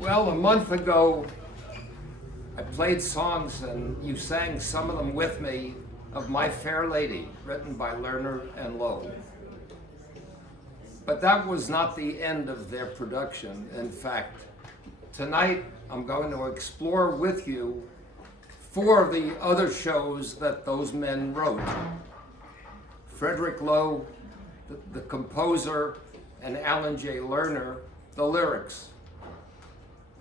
Well, a month ago, I played songs and you sang some of them with me of My Fair Lady, written by Lerner and Loewe. But that was not the end of their production. In fact, tonight I'm going to explore with you 4 of the other shows that those men wrote. Frederick Loewe, the composer, and Alan J. Lerner, the lyrics.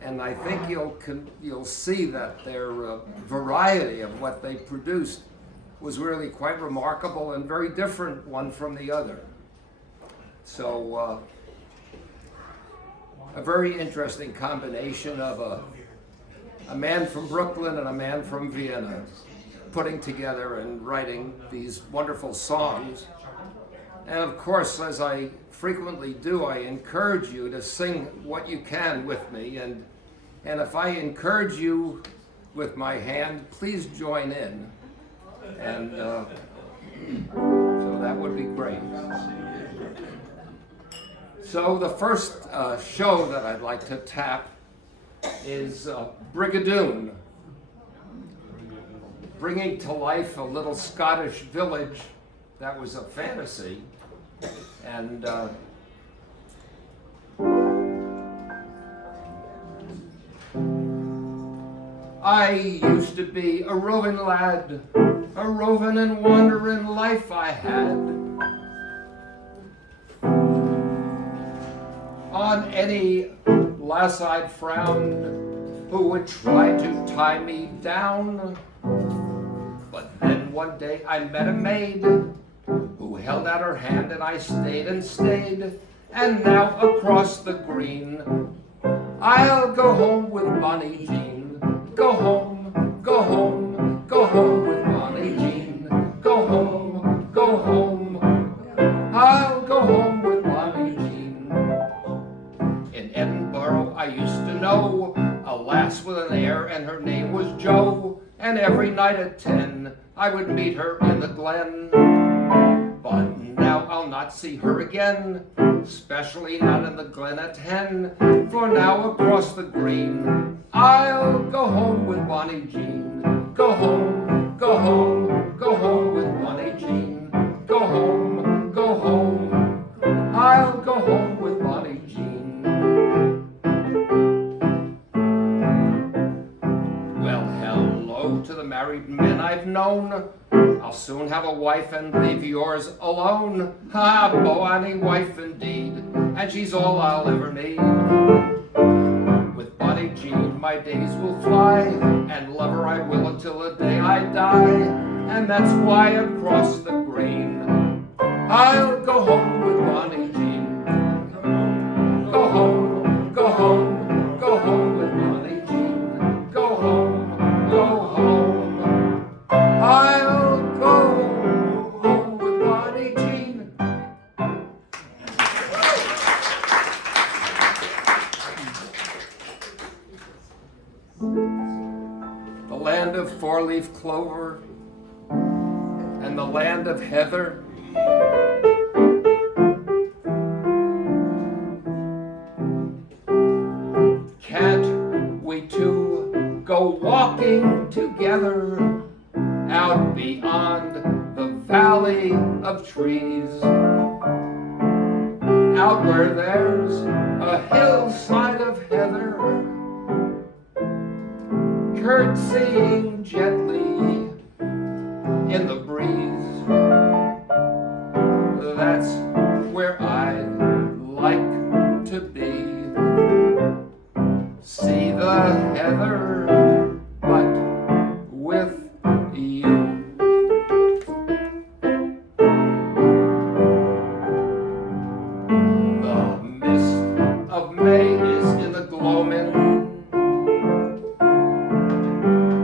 And I think you'll see that their variety of what they produced was really quite remarkable and very different one from the other. So a very interesting combination of a man from Brooklyn and a man from Vienna putting together and writing these wonderful songs. And of course, as I frequently do, I encourage you to sing what you can with me. And if I encourage you with my hand, please join in. And so that would be great. So the first show that I'd like to tap is Brigadoon, bringing to life a little Scottish village that was a fantasy. And I used to be a roving lad, a roving and wandering life I had. On any lass I'd frown who would try to tie me down. But then one day I met a maid who held out her hand and I stayed and stayed. And now across the green I'll go home with Bonnie Jean. Go home, go home, go home with Bonnie Jean. Go home, go home, I'll go home with Bonnie Jean. In Edinburgh I used to know a lass with an air and her name was Jo. And every night at 10 I would meet her in the glen. But now I'll not see her again, especially not in the glen at 10. For now across the green I'll go home with Bonnie Jean. Go home, go home, go home with Bonnie Jean. Go home, go home, I'll go home with Bonnie Jean. Well, hello to the married men I've known. I'll soon have a wife and leave yours alone. Ah, Bonnie wife indeed, and she's all I'll ever need. With Bonnie Jean my days will fly, and love her I will until the day I die. And that's why across the green I'll go home with Bonnie Jean. Go home, go home, go home with Bonnie Jean. Go home, go home, I'll go home with Bonnie Jean. The land of four-leaf clover and the land of heather. Can't we two go walking together out beyond the valley of trees, out where there's a hillside of heather, curtsying gently in the breeze? That's where I'd like to be. See the heather, but with you. The mist of May is in the gloaming,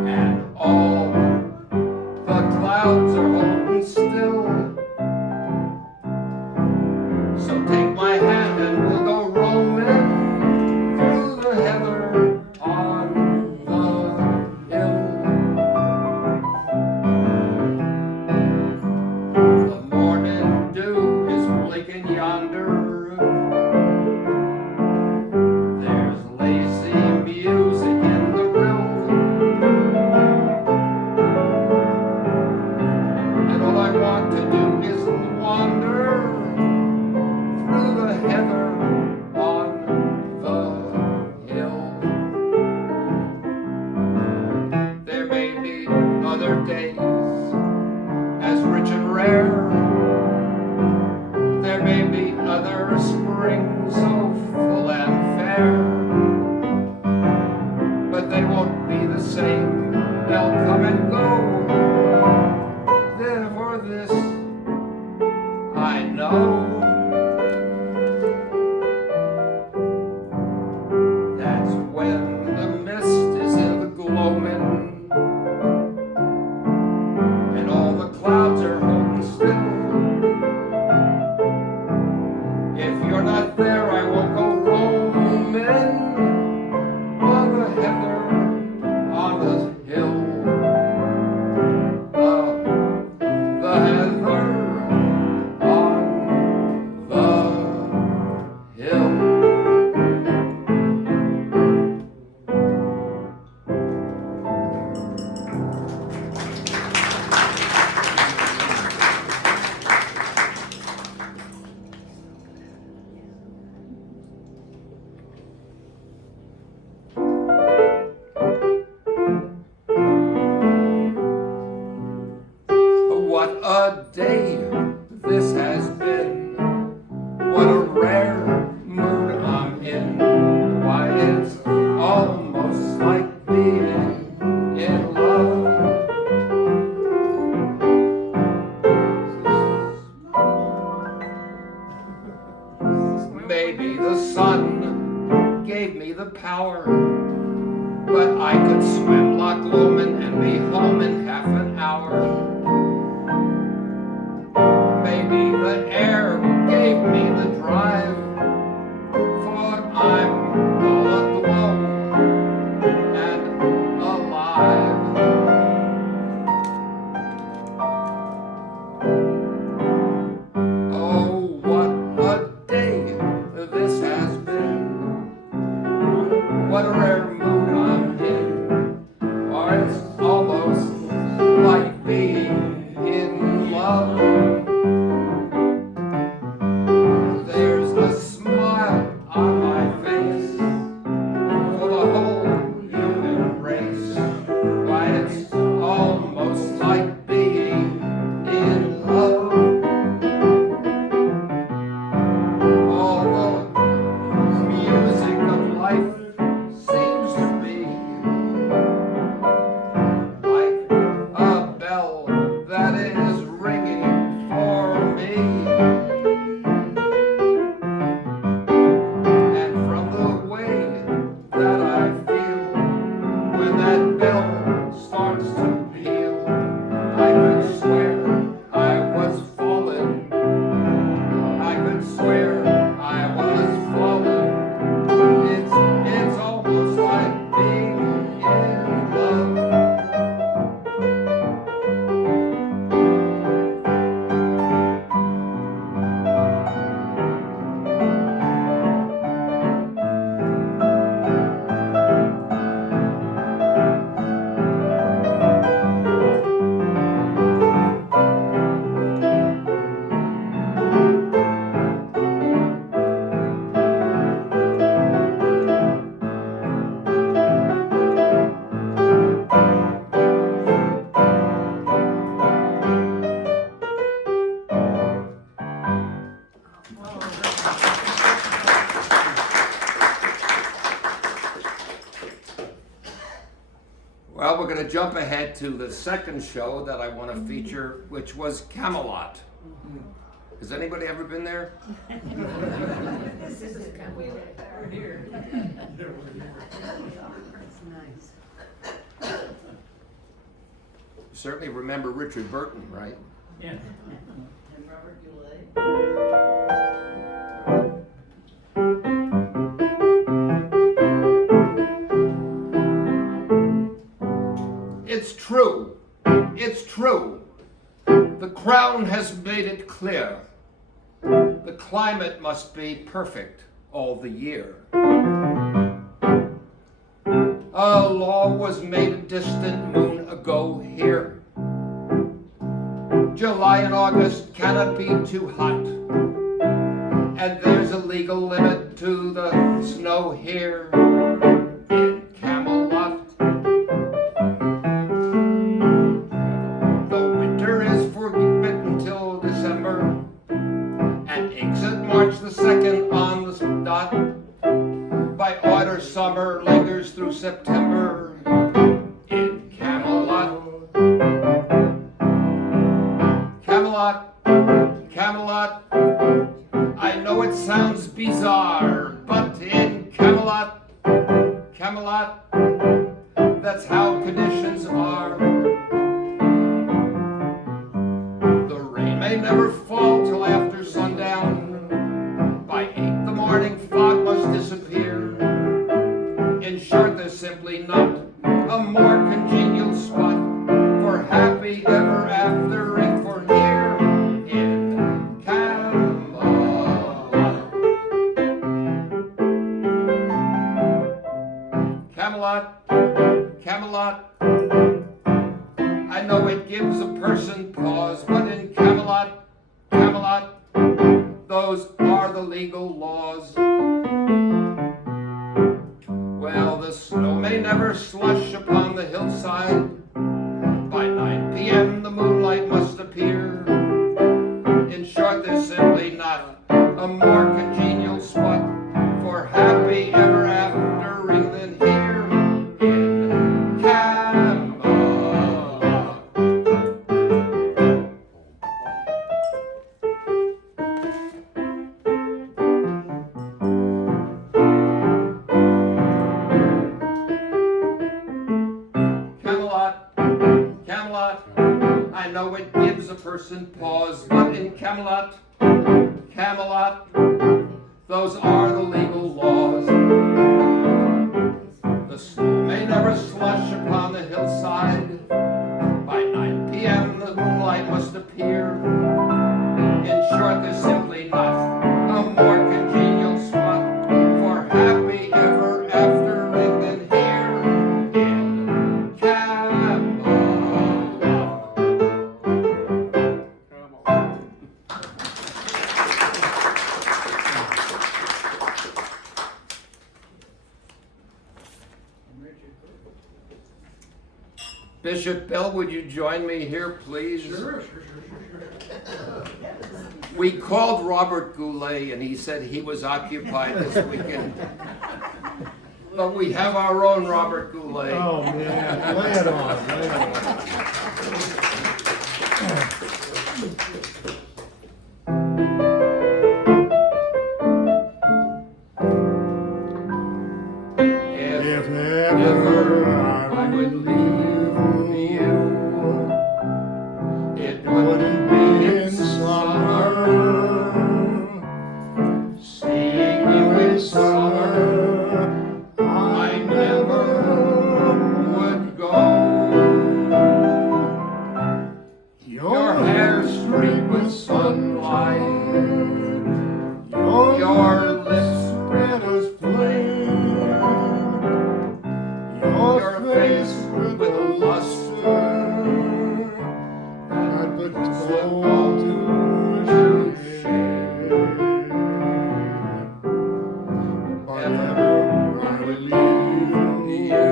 and all me the power, but I could swim Loch Lomond and be home in half an hour. Maybe the air gave me the drive, for I'm all aglow and alive. Oh, what a day this has been. What a rare mood I'm in. Or it's almost like being in love. There's a smile on my face for the whole human race. Why, it's almost like being in love. All the music of life seems to be like a bell that is ringing for me. And from the way that I feel when that bell starts to peal, I could swear I was falling. I could swear I was falling. It's almost like being in love. Well, we're going to jump ahead to the second show that I want to feature, which was Camelot. Has anybody ever been there? You certainly remember Richard Burton, right? Yeah. And Robert Loewe. It's true. It's true. The Crown has made it clear. The climate must be perfect all the year. A law was made a distant moon ago here. July and August cannot be too hot. And there's a legal limit to the snow here in Camelot. The winter is forbidden till December, and exit March the 2nd on the dot. By order, summer lingers through September in Camelot. Camelot, Camelot. I know it sounds bizarre, but in Camelot, Camelot, that's how conditions are. The rain may never fall till after sundown. By 8 the morning fog must disappear. In short, there's simply not a more congenial spot for happy ever aftering for here in Camelot. Camelot, Camelot. I know it gives a person pause, but in Camelot, Camelot, those are the legal laws. Well, the snow may never slush upon the hillside. By 9 p.m. the moonlight must appear. In short, there's simply not a more congenial spot for happy ever aftering than here in Camelot. purse and paws, but in Camelot, Camelot, those are the legal laws. The snow may never slush upon the hillside. By 9 p.m. the moonlight must appear. In short, there's simply not a more congenial spot for happy ever aftering than here in Camelot. Bishop Bill, would you join me here, please? Sure. We called Robert Goulet, and he said he was occupied this weekend. But we have our own Robert Goulet. Oh, man. Lay it on. Lay it If ever I would leave you, it wouldn't be in summer. Seeing you in summer, I never would go. Your hair streaked with sunlight, your lips red as flame, your face with a luster that would go to shame. But ever I would leave you,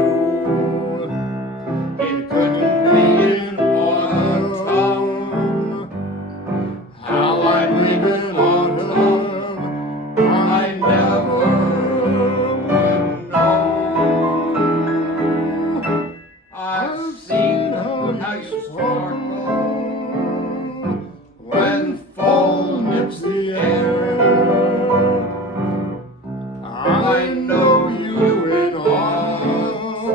it couldn't be in autumn. How I'd leave in autumn, I never would know. I've seen how you sparkle when fall nips the air. I know you in autumn,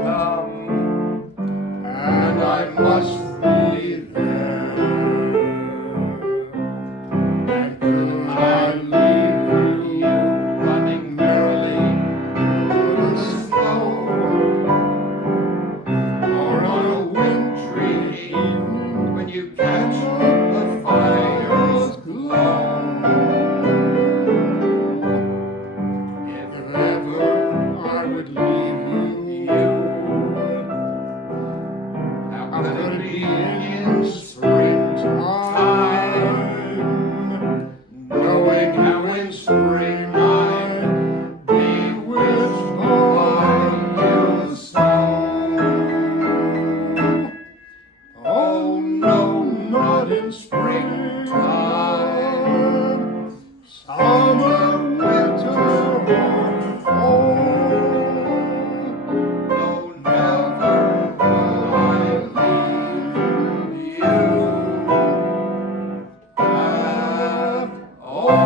and I must be there. And could I leave you running merrily through the snow, or on a wintry evening when you catch the fire's glow? If ever I would leave you, how could it be in springtime, knowing how in spring I'd be wished by you so? Oh no, not in springtime, summer, winter, or fall. No, never will I leave you at all.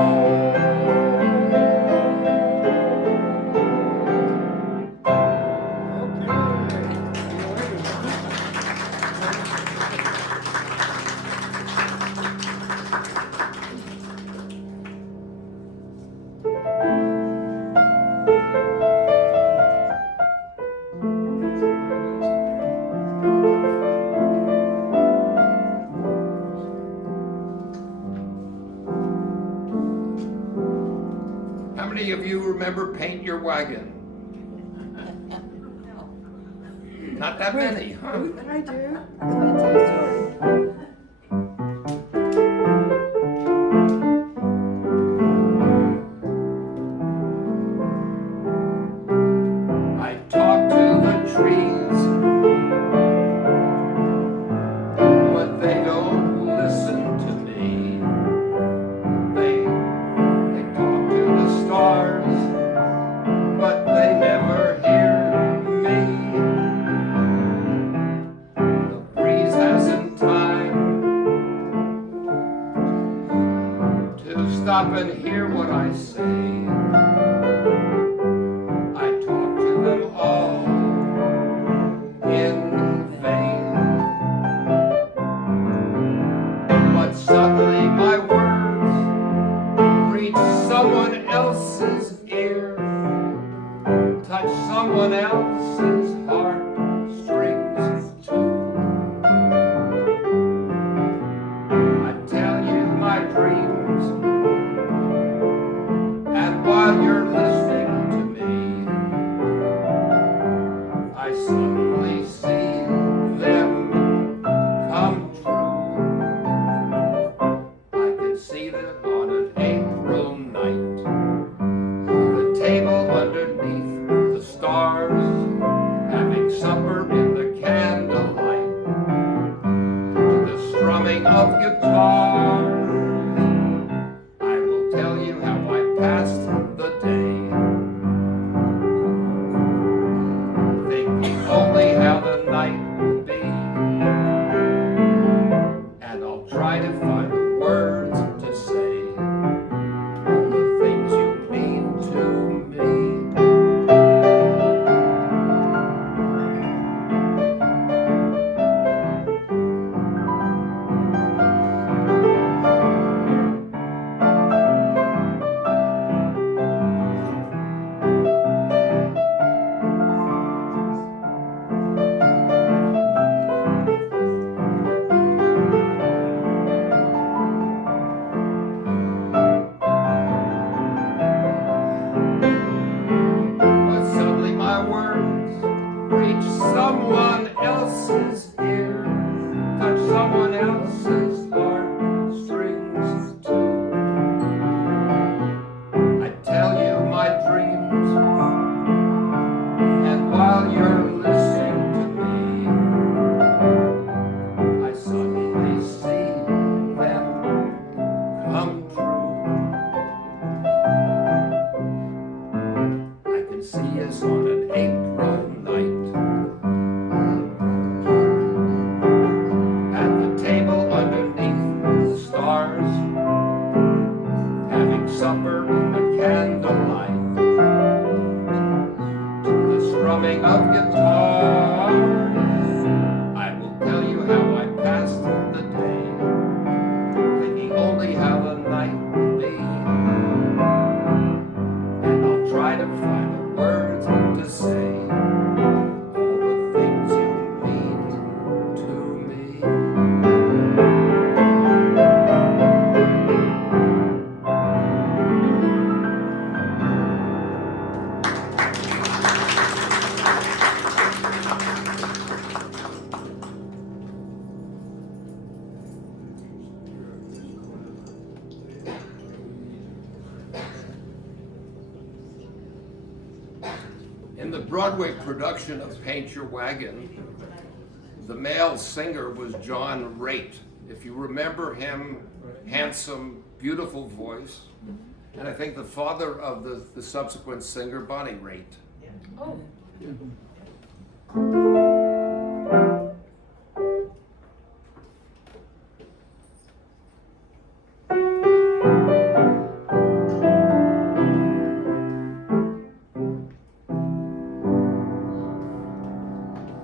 How many of you remember Paint Your Wagon? Not that many, huh? I do. I'm going to tell you a story. I talk to the trees, but they don't listen to me. They talk to the stars, but they never hear me. The breeze hasn't time to stop and hear what I say. I talk to them all in vain. But someone else's heartstrings too. I tell you my dreams, and while you're listening to me, I suddenly see them come true. I can see them on an April night, the table underneath the stars, having supper in the candlelight, to the strumming of guitars. I will tell you how I passed the day, thinking only how the night will be, and I'll try to find the words to say all the things you mean to me. But suddenly my words reach someone else's ear, touch someone else's heartstrings too. I tell you my dreams, and while you're listening to me, I suddenly see them come true. I can see us on an April night, at the table underneath the stars, having supper in the candlelight, to the strumming of guitars. I will tell you how I passed the day, thinking only how the night will be, and I'll try to find the words to say all the things you mean to me. In the Broadway production of Paint Your Wagon, the male singer was John Raitt. If you remember him, handsome, beautiful voice. And I think the father of the subsequent singer, Bonnie Raitt. Oh.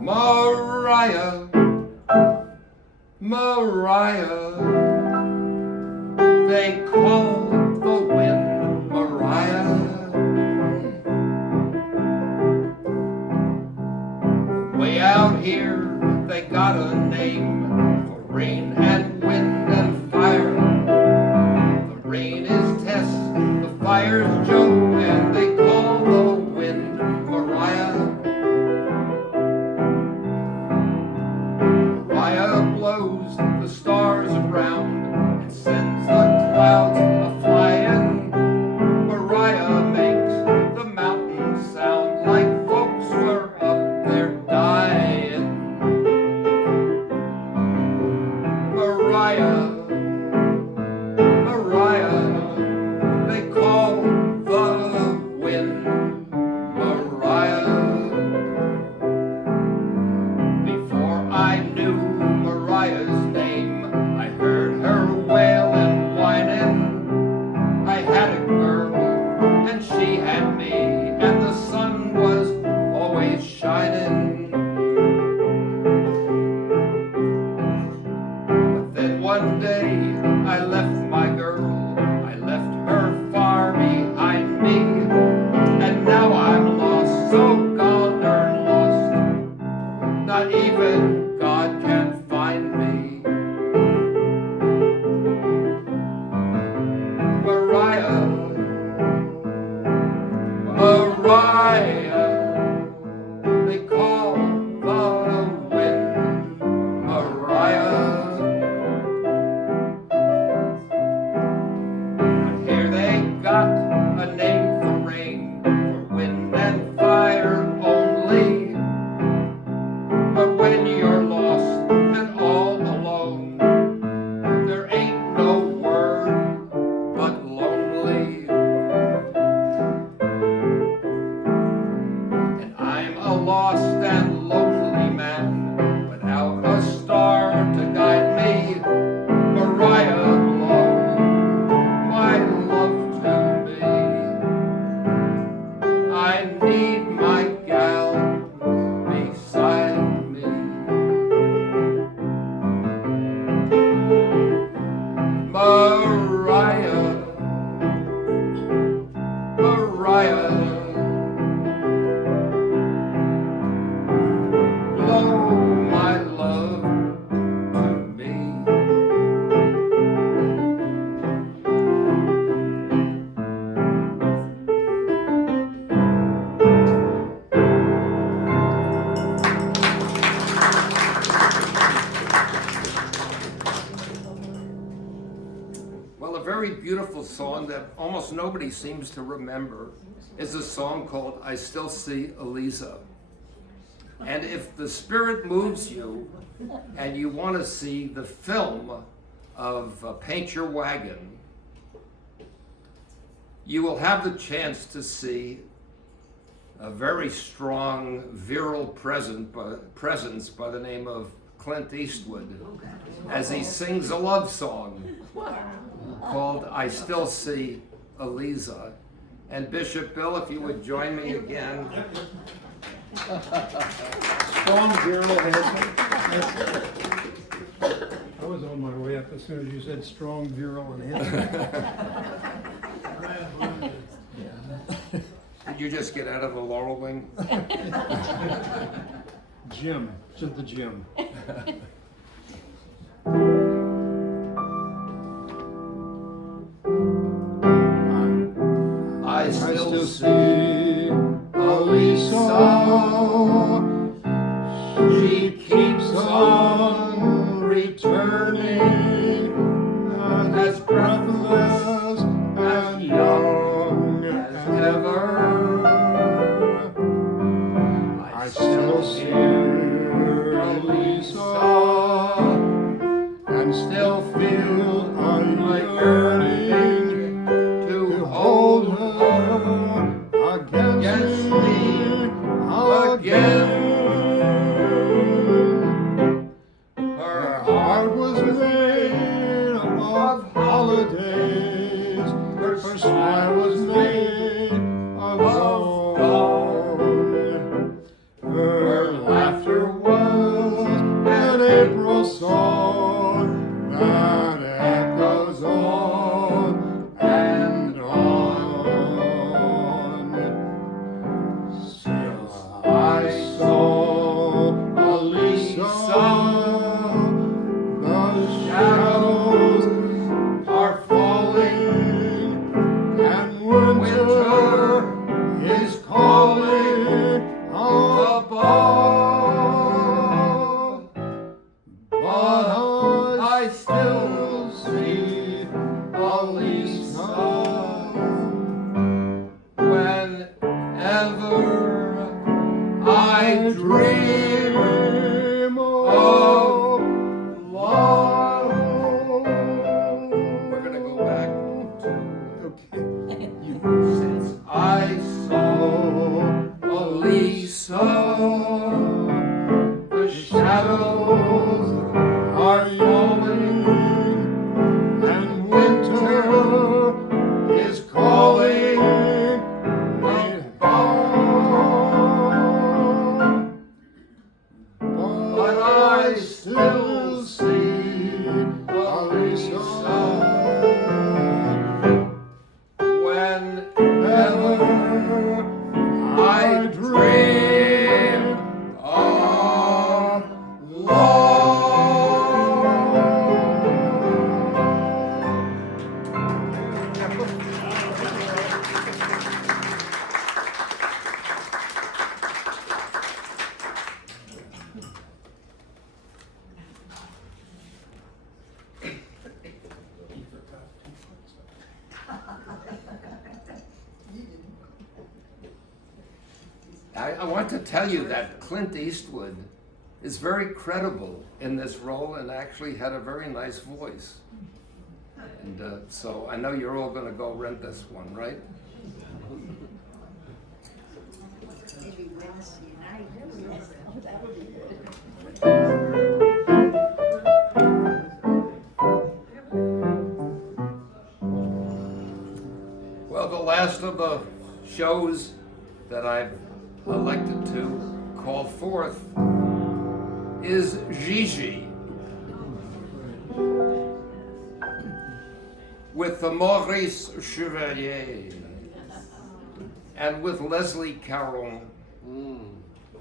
Mariah, Mariah, they call the wind Mariah. Way out here, they got a name for rain and wind and fire. The rain is Tess, the fire's Joe, and they call the wind Mariah. Mariah blows the stars around and sends the clouds a-flying. Mariah makes the mountains sound like folks were up there dying. Mariah. They call the wind Mariah. But here they got a name for rain, for wind and fire only. But when you're lost and all alone, there ain't no word but lonely. And I'm a lost and lonely man, without a star to guide me. Mariah, blow my love to me. I need my gal beside me. Mariah, Mariah, blow my love to me. Well, a very beautiful song that almost nobody seems to remember is a song called I Still See Eliza. And if the spirit moves you and you want to see the film of Paint Your Wagon, you will have the chance to see a very strong, virile presence by the name of Clint Eastwood as he sings a love song called I Still See Eliza. And Bishop Bill, if you would join me again. Strong, virile, handsome. I was on my way up as soon as you said strong, virile, and handsome. Did you just get out of the Laurel Wing? Gym, to the gym. I still see Elisa. She keeps on returning as breathless and young as ever. I still see Elisa and still feel a yearning to hold her against me again. Her heart was made of holidays, her smile was made of gold. Her laughter was an April song that echoes on and on. Still I saw Elisa, the shadows are falling, and winter is calling above. But I still see Elisa whenever I dream of love. We're gonna go back to since I saw Elisa, the shadows are falling, and winter is calling me home. But I still see Elisa whenever I dream of love. I want to tell you that Clint Eastwood is very credible in this role and actually had a very nice voice. And so I know you're all going to go rent this one, right? Maybe Wednesday night. Oh, that would be good. Well, the last of the shows that I've elected to call forth is Gigi with the Maurice Chevalier and with Leslie Caron.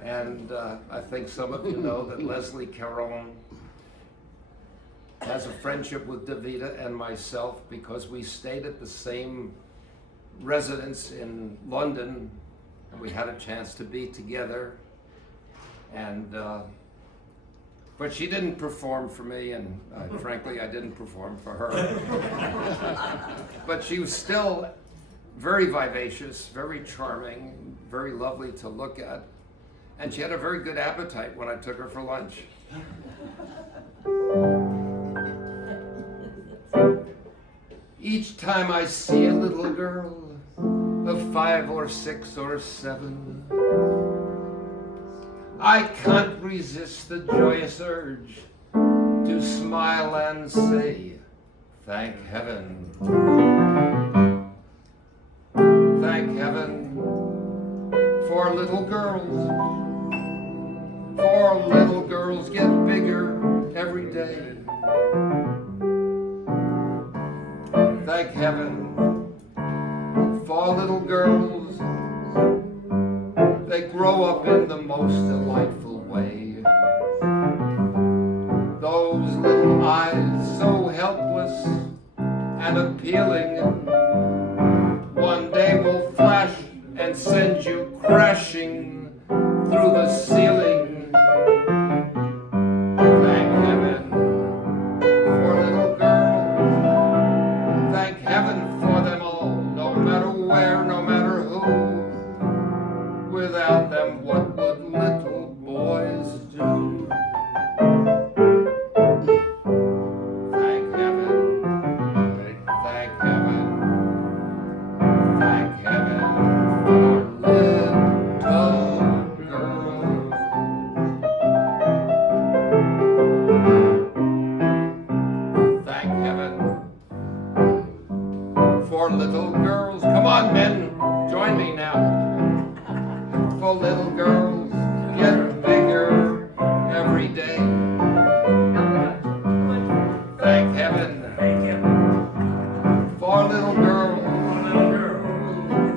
And I think some of you know that Leslie Caron has a friendship with Davida and myself because we stayed at the same residence in London and we had a chance to be together. And but she didn't perform for me, and frankly I didn't perform for her. But she was still very vivacious, very charming, very lovely to look at, and she had a very good appetite when I took her for lunch. Each time I see a little girl of 5 or 6 or 7, I can't resist the joyous urge to smile and say, thank heaven. Thank heaven for little girls. For little girls get bigger every day. Thank heaven for little girls. They grow up in the most delightful way. Those little eyes so helpless and appealing one day will flash and send you crashing through the ceiling. Thank heaven for little girls. Thank heaven for them all, no matter where, no matter who. Without them, what would little boys do? Thank heaven, thank heaven, thank heaven for little girls. Thank heaven for little girls. Come on, men, join me now. For little girls get bigger every day. Thank heaven for little girls.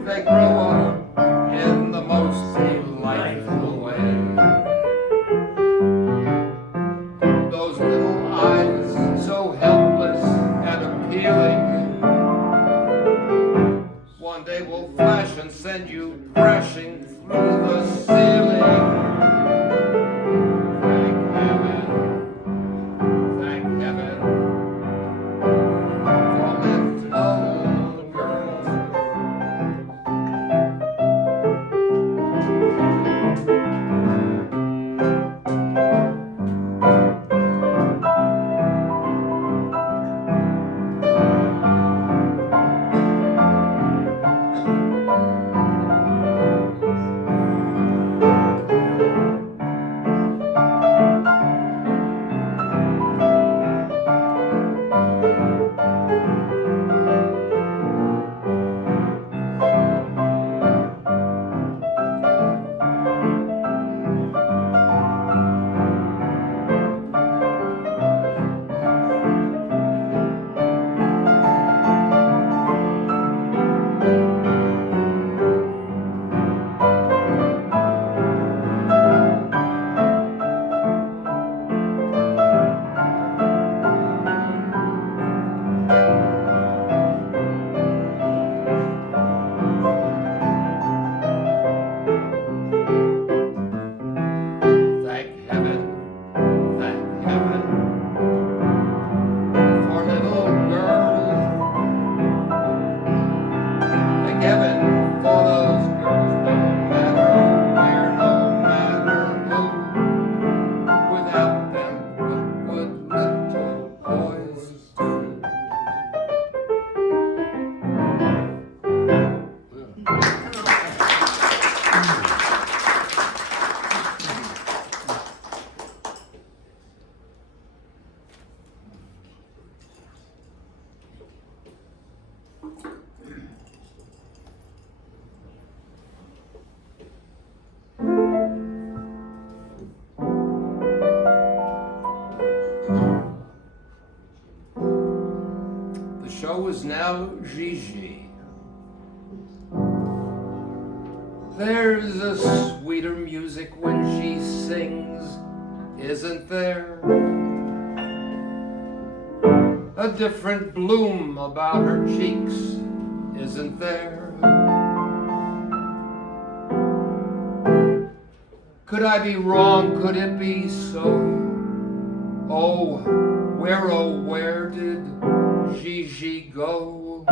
They grow up in the most delightful way. Those little eyes so helpless and appealing one day will flash and send you crashing through the ceiling. Thank heaven for little girls. so is now Gigi. There's a sweeter music when she sings, isn't there? A different bloom about her cheeks, isn't there? Could I be wrong? Could it be so? Oh, where did Gigi go?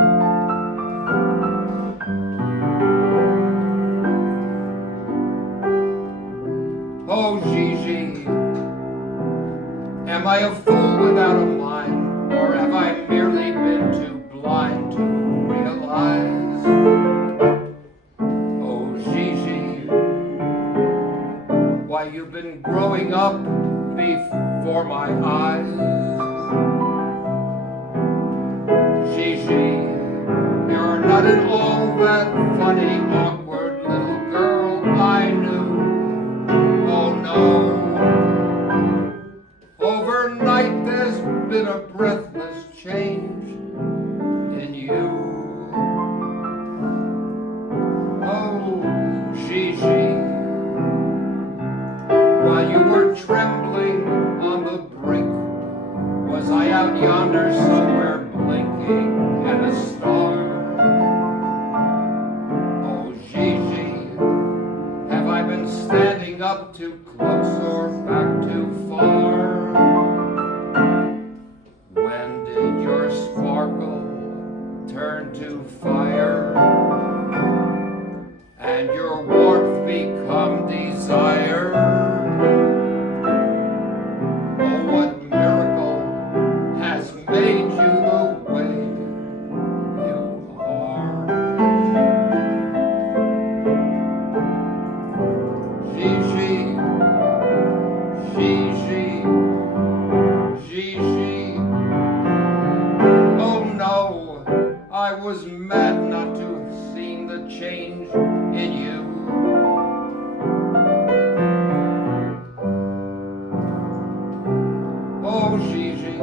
Oh, Gigi, am I a fool without a mind, or have I merely been too blind to realize? Oh, Gigi, why you've been growing up before my eyes. Gigi, you're not at all that funny, awkward little girl I knew. Oh no. Overnight there's been a breathless change in you. Oh, Gigi, while you were trembling on the brink, was I out yonder somewhere blinking at a star? Oh, Gigi, have I been standing up too close or back too far? When did your sparkle turn to fire and your warmth become desire? Oh, what miracle has made you the way you are? Gigi, Gigi, Gigi. Oh no, I was mad not to have seen the change in you. Oh, Gigi,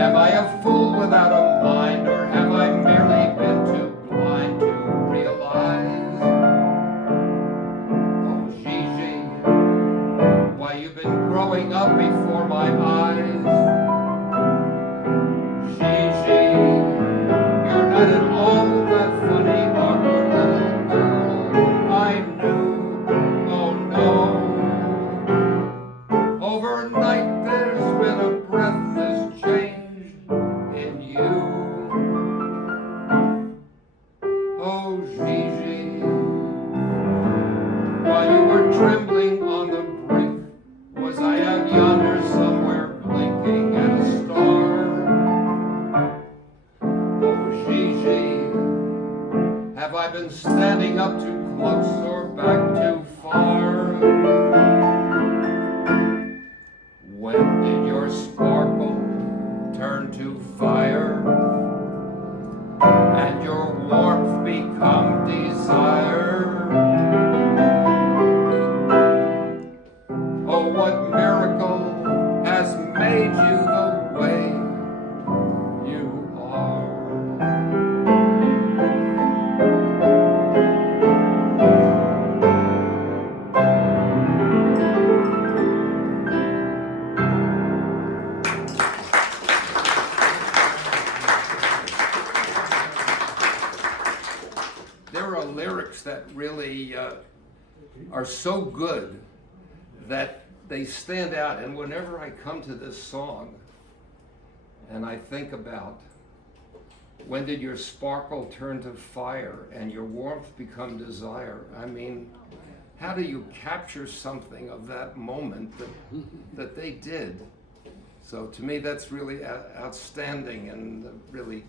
am I a fool without a mind, or have I merely been too blind to realize? Oh, Gigi, why you've been growing up before my eyes. Gigi, you're not at all that funny, awkward little girl I knew. Oh no. Overnight there's been a breathless change in you. Oh, Gigi, while you were trembling on the brink, was I out yonder somewhere blinking at a star? Oh, Gigi, have I been standing up too close or back too far? When did your sparkle turn to fire and your warmth become desire? Oh, what miracle has made you the way you are? There are lyrics that really are so good that they stand out, and whenever I come to this song and I think about when did your sparkle turn to fire and your warmth become desire, I mean, how do you capture something of that moment that they did? So to me that's really outstanding, and really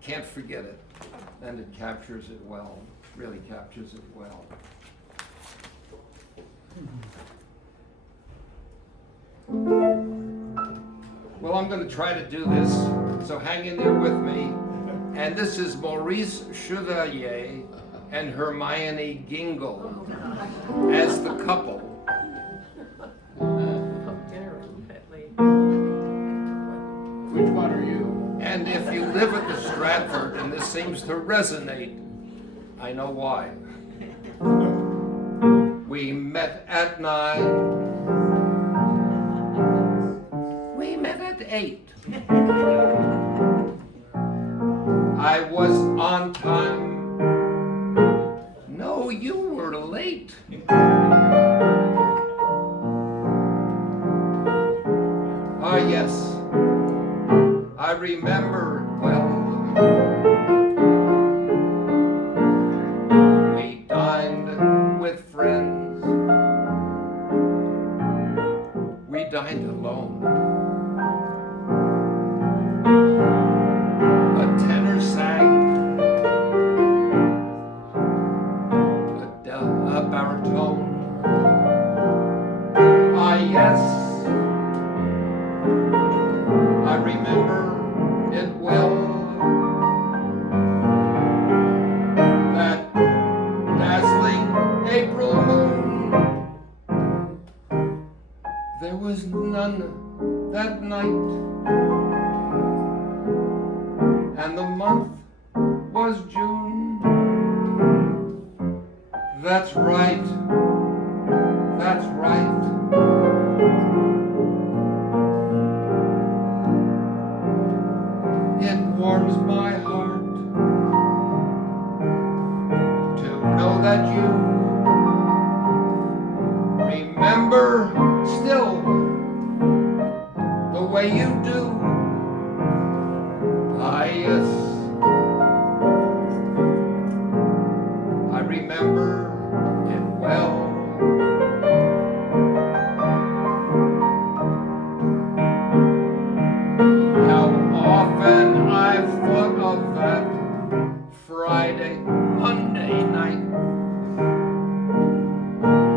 can't forget it, and it captures it well, really captures it well. Well, I'm going to try to do this, so hang in there with me. And this is Maurice Chevalier and Hermione Gingle as the couple. Which one are you? And if you live at the Stratford and this seems to resonate, I know why. We met at 9. We met at 8. I was on time. No, you were late. Ah, yes, I remember it well. We dined with friends. We dined alone. A tenor sang, a baritone. Ah, yes, I remember it well. That dazzling April moon. There was none that night. And the month was June. That's right. That's right. It warms my heart to know that you remember still the way you do. Ah, yes, I remember it well. How often I've thought of that Friday, Monday night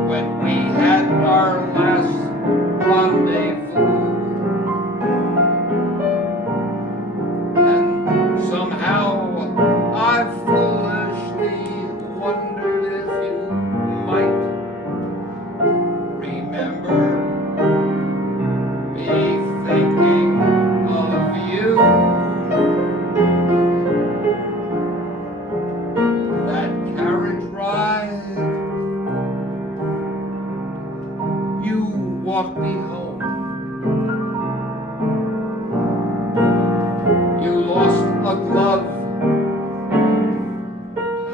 when we had our last rendezvous. Somehow I foolishly wondered if you might remember me thinking of you. That carriage ride, you walked me home. You lost a glove,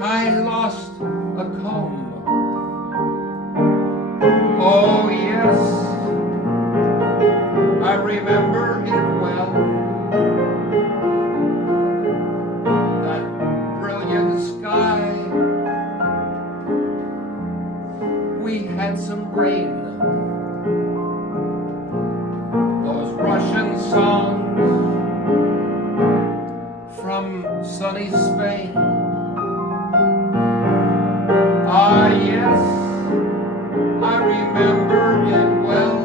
I lost a comb. Oh yes, I remember it well. That brilliant sky, we had some rain. Those Russian songs from sunny Spain. Ah, yes, I remember it well.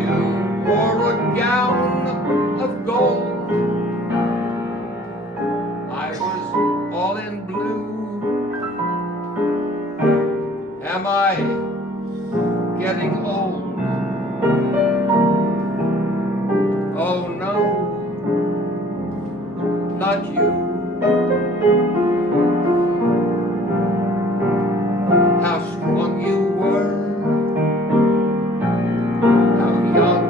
You wore a gown of gold. I was all in blue. Am I getting old? Oh no, not you. How strong you were, how young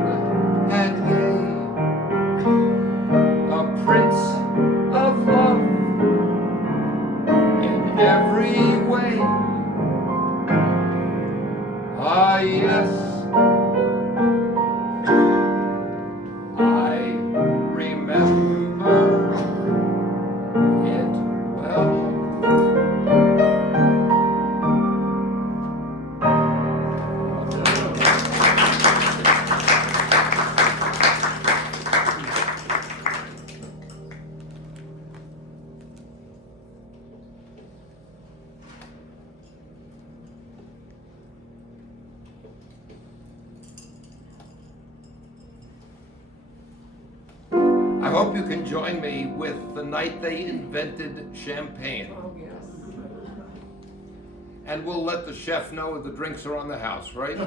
and gay, a prince of love in every way. Ah, yes, I remember it well. I hope you can join me with The Night They Invented Champagne. Oh, yes. And we'll let the chef know the drinks are on the house, right?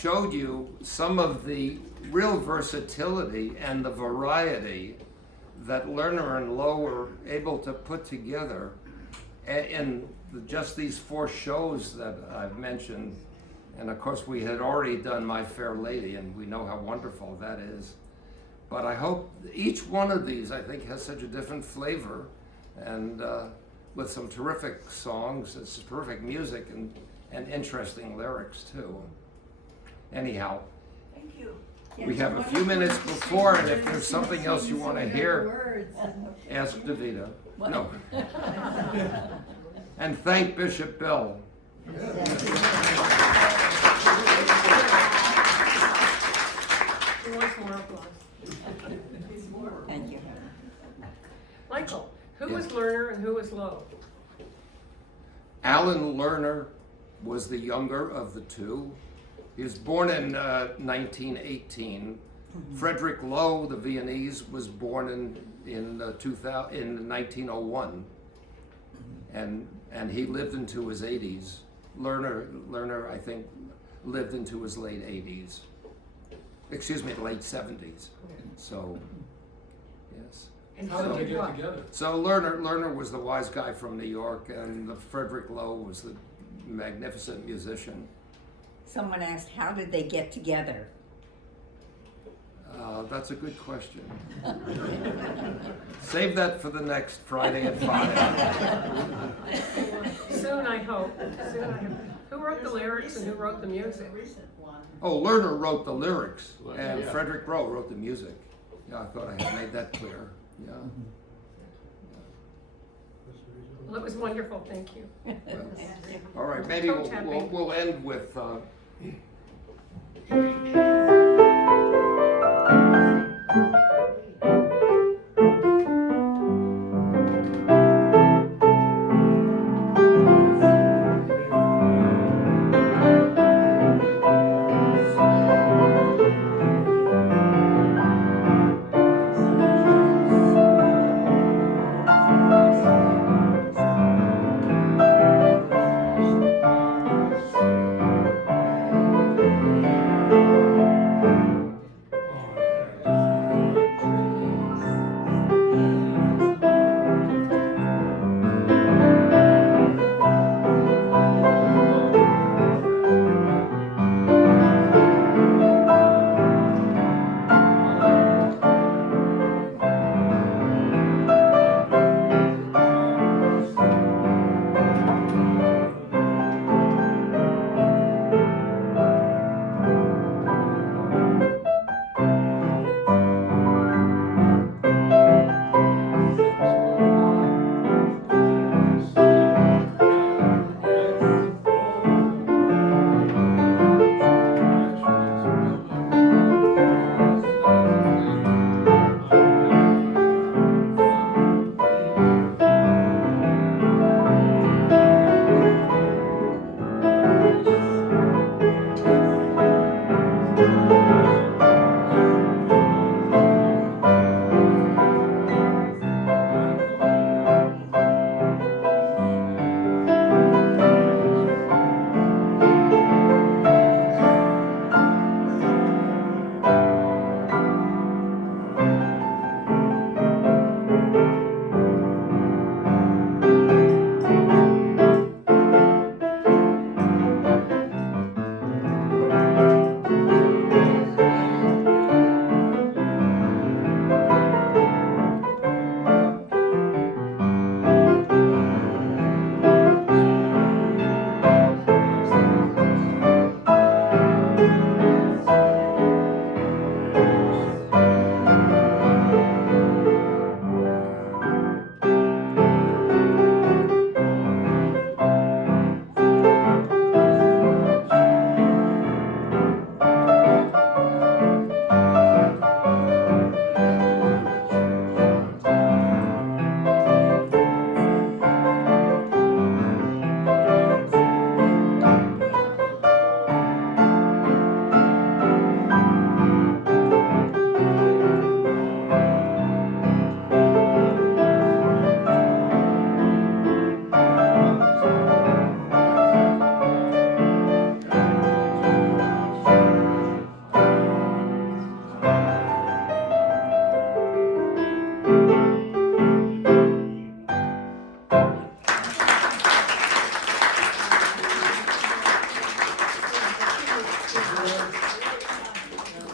showed you some of the real versatility and the variety that Lerner and Loewe were able to put together in just these 4 shows that I've mentioned. And of course, we had already done My Fair Lady, and we know how wonderful that is. But I hope each one of these, I think, has such a different flavor, and with some terrific songs, it's terrific music, and interesting lyrics too. Anyhow, Thank you. we have a few minutes before, and if there's something else you want to hear, ask Davida. No. And thank Bishop Bill. Who wants more applause? Thank you. Michael, who Yes. was Lerner and who was Loewe? Alan Lerner was the younger of the two. He was born in 1918. Frederick Loewe, the Viennese, was born in 1901, and he lived into his 80s. Lerner, I think, lived into his late 80s. Excuse me, late 70s. So, yes. And How did who they did get what? together? So Lerner was the wise guy from New York, and Frederick Loewe was the magnificent musician. Someone asked, how did they get together? That's a good question. Save that for the next Friday at 5. Soon, I hope. Soon, I hope. Who wrote the lyrics and who wrote the music? Oh, Lerner wrote the lyrics, and Frederick Loewe wrote the music. Yeah, I thought I had made that clear. Yeah. Well, it was wonderful, thank you. Well, all right, maybe Toe tapping. we'll end with.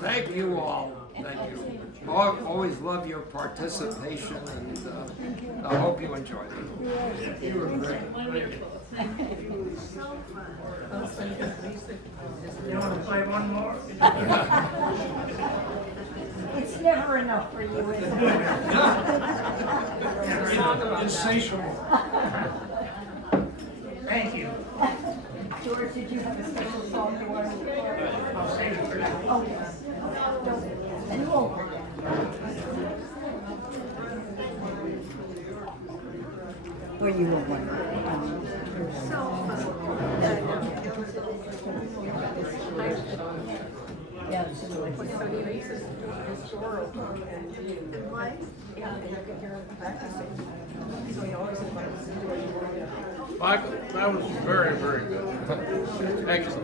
Thank you all. Thank you. Always love your participation, and I hope you enjoyed it. You were great. You want to play one more? It's never enough for you, is it? Insatiable. Thank you. George, did you have a special song you wanted to play? I'll save it for now. Oh, yes. And you won't forget. Well, you were wonderful. Yeah, absolutely. So he makes his door open and yeah, and you can hear him practicing. So he always invites us to do it. Michael, that was very, very good. Excellent.